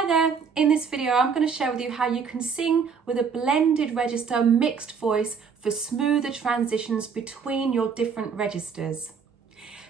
Hi there, in this video I'm going to share with you how you can sing with a blended register mixed voice for smoother transitions between your different registers.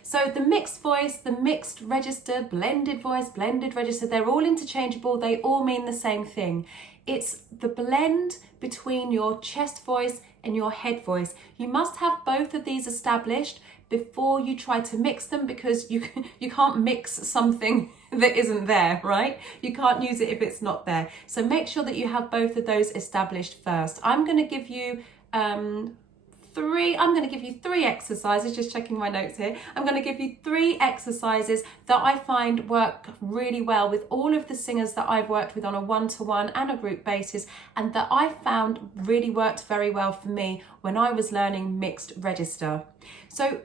So the mixed voice, the mixed register, blended voice, blended register, they're all interchangeable, they all mean the same thing. It's the blend between your chest voice and your head voice. You must have both of these established before you try to mix them, because you can't mix something that isn't there, right? You can't use it if it's not there. So make sure that you have both of those established first. I'm going to give you three exercises, just checking my notes here. I'm going to give you three exercises that I find work really well with all of the singers that I've worked with on a one-to-one and a group basis, and that I found really worked very well for me when I was learning mixed register. So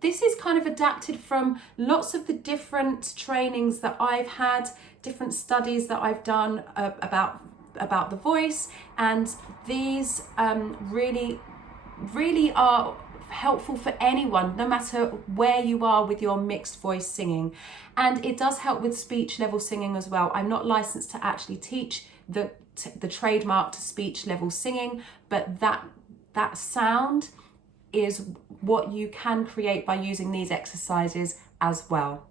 this is kind of adapted from lots of the different trainings that I've had, different studies that I've done about the voice, and these really are helpful for anyone, no matter where you are with your mixed voice singing. And it does help with speech level singing as well. I'm not licensed to actually teach the trademark to speech level singing, but that sound is what you can create by using these exercises as well.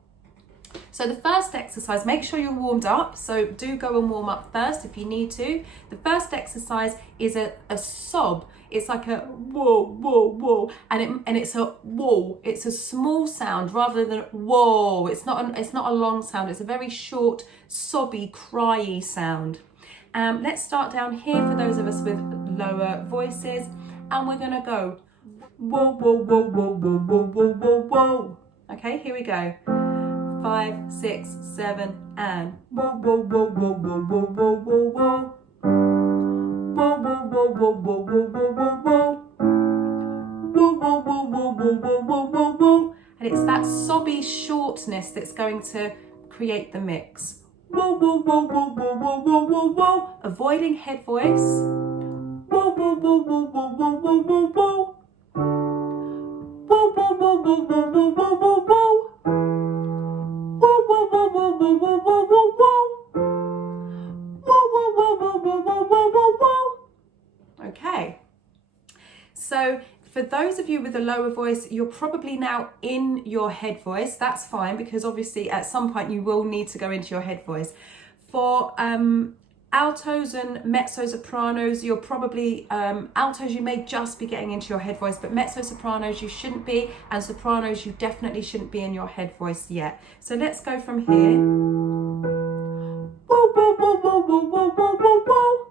So the first exercise, make sure you're warmed up. So do go and warm up first if you need to. The first exercise is a sob. It's like a whoa, whoa, whoa. And it's a whoa. It's a small sound rather than whoa. It's not a long sound. It's a very short, sobby, cryy sound. Let's start down here for those of us with lower voices. And we're gonna go whoa, whoa, whoa, whoa, whoa, whoa, whoa, whoa, whoa. Okay, here we go. 5, 6, 7, and whoa, whoa, whoa, whoa, whoa, whoa, whoa, whoa, whoa. Whoa, whoa, whoa, whoa, whoa, whoa, whoa, whoa, whoa. Whoa, whoa, whoa, whoa, whoa, whoa, whoa, whoa, whoa. And it's that sobby shortness that's going to create the mix. Whoa, whoa, whoa, whoa, whoa, whoa, whoa, whoa, whoa. Avoiding head voice. Whoa, whoa, whoa, whoa, whoa, whoa, whoa, whoa, whoa. Whoa, whoa, whoa, whoa, whoa, whoa, whoa, whoa, whoa. Whoa, whoa, whoa, whoa, whoa, whoa, whoa, whoa, whoa. Whoa, whoa, whoa, whoa, whoa, whoa, whoa, whoa, whoa. Okay. So for those of you with a lower voice, you're probably now in your head voice. That's fine, because obviously at some point you will need to go into your head voice. For altos and mezzo-sopranos, you're probably, altos you may just be getting into your head voice, but mezzo-sopranos you shouldn't be, and sopranos you definitely shouldn't be in your head voice yet. So let's go from here. Whoa, whoa, whoa, whoa, whoa, whoa, whoa, whoa, whoa.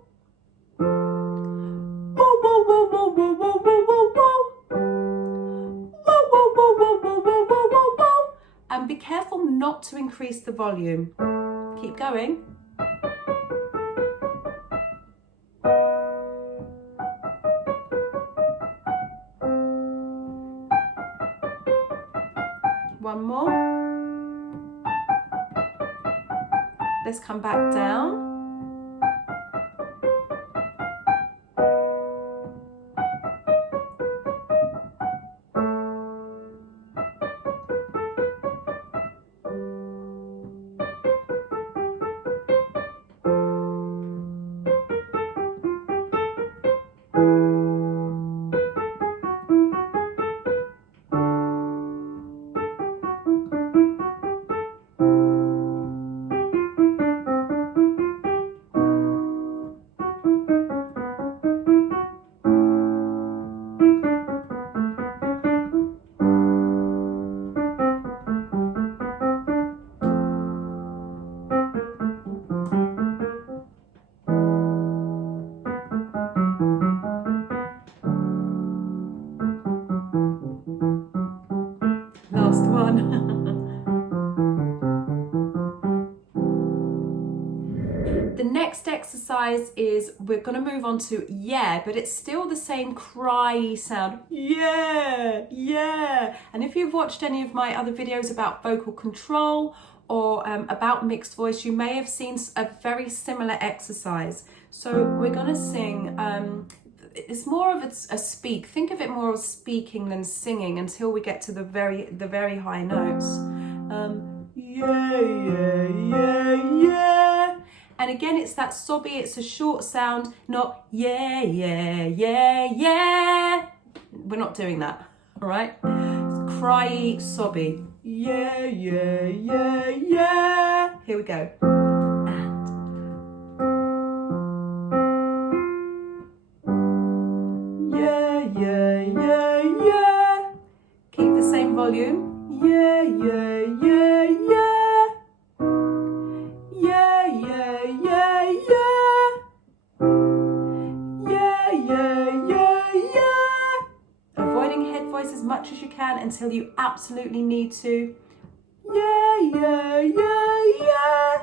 Whoa, whoa, whoa, whoa, whoa, whoa, whoa, whoa, whoa. Whoa, whoa, whoa, whoa, whoa, whoa, whoa, whoa, whoa. And be careful not to increase the volume. Keep going. One more. Let's come back down. Last one. The next exercise is, we're going to move on to yeah, but it's still the same cryy sound. Yeah, yeah. And if you've watched any of my other videos about vocal control or about mixed voice, you may have seen a very similar exercise. So we're going to sing, it's more of a speak. Think of it more as speaking than singing until we get to the very high notes. Yeah, yeah, yeah, yeah. And again, it's that sobby, it's a short sound, not yeah, yeah, yeah, yeah. We're not doing that, all right? It's cryy, sobby. Yeah, yeah, yeah, yeah. Here we go. And yeah, yeah, yeah, yeah. Keep the same volume. Yeah, yeah, yeah, yeah. Yeah, yeah, yeah, yeah. Yeah, yeah, yeah, yeah. Avoiding head voice as much as you can until you absolutely need to. Yeah, yeah, yeah, yeah.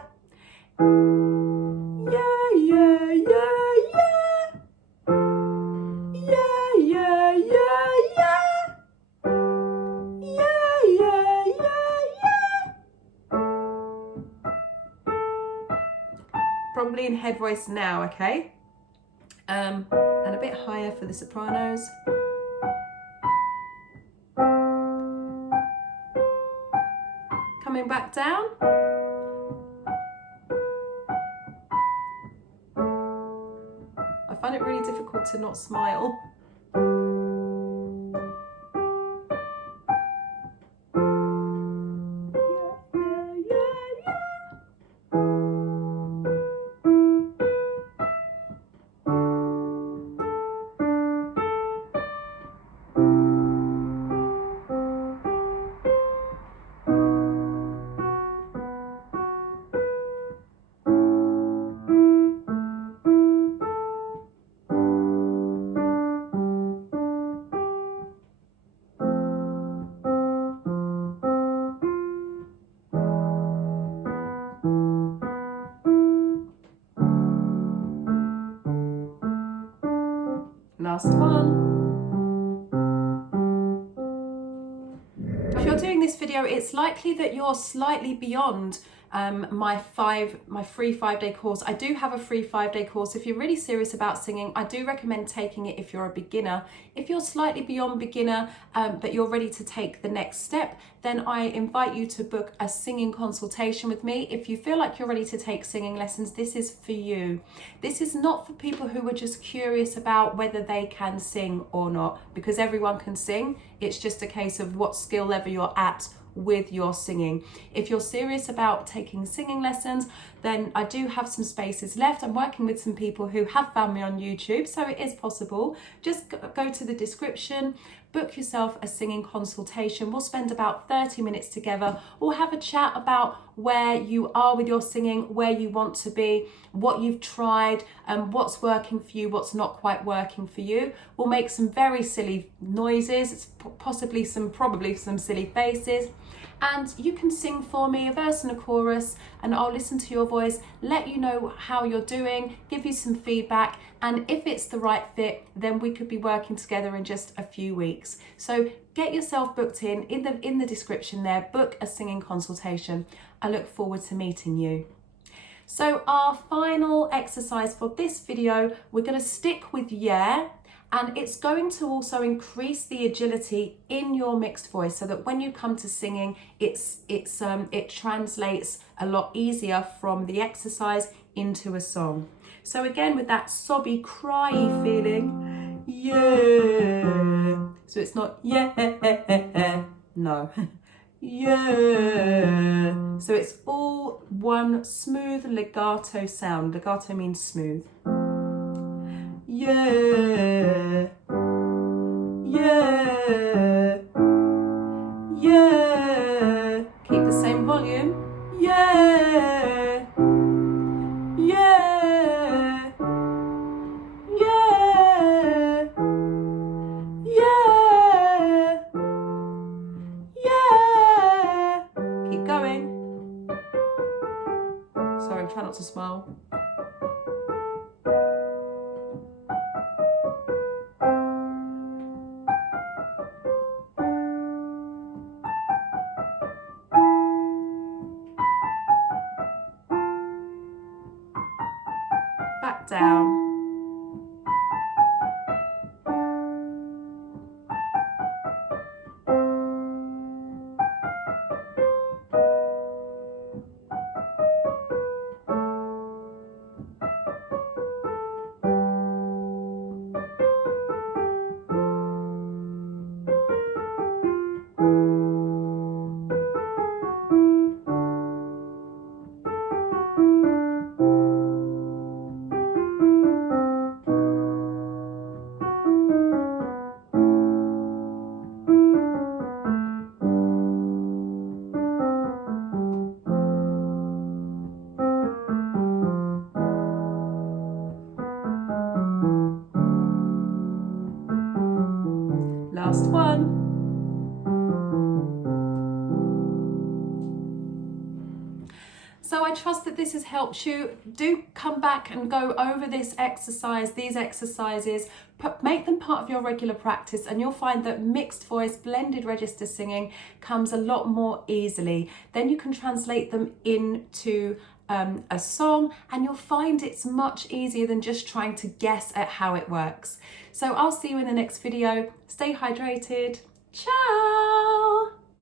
Yeah, yeah, yeah, yeah. Yeah, yeah, yeah, yeah. Yeah, yeah, yeah, yeah. Probably in head voice now, okay? And a bit higher for the sopranos. Coming back down. I find it really difficult to not smile. Last one. If you're doing this video, it's likely that you're slightly beyond my free 5-day course. I do have a free 5-day course. If you're really serious about singing, I do recommend taking it if you're a beginner. If you're slightly beyond beginner, but you're ready to take the next step, then I invite you to book a singing consultation with me. If you feel like you're ready to take singing lessons, this is for you. This is not for people who are just curious about whether they can sing or not, because everyone can sing. It's just a case of what skill level you're at with your singing. If you're serious about taking singing lessons, then I do have some spaces left. I'm working with some people who have found me on YouTube, so it is possible. Just go to the description, book yourself a singing consultation. We'll spend about 30 minutes together. We'll have a chat about where you are with your singing, where you want to be, what you've tried, what's working for you, what's not quite working for you. We'll make some very silly noises, probably some silly faces. And you can sing for me a verse and a chorus, and I'll listen to your voice, let you know how you're doing, give you some feedback, and if it's the right fit, then we could be working together in just a few weeks. So get yourself booked in the description there, book a singing consultation. I look forward to meeting you. So our final exercise for this video, we're going to stick with yeah. And it's going to also increase the agility in your mixed voice so that when you come to singing, it translates a lot easier from the exercise into a song. So again, with that sobby, cryy feeling, yeah. So it's not yeah, no, yeah. So it's all one smooth legato sound. Legato means smooth. Yeah, yeah, yeah. Keep the same volume. Yeah, yeah, yeah, yeah, yeah. Keep going. Sorry, I'm trying not to smile. Back down. Last one. So I trust that this has helped you. Do come back and go over this exercise, these exercises, make them part of your regular practice, and you'll find that mixed voice, blended register singing comes a lot more easily. Then you can translate them into a song, and you'll find it's much easier than just trying to guess at how it works. So I'll see you in the next video. Stay hydrated. Ciao!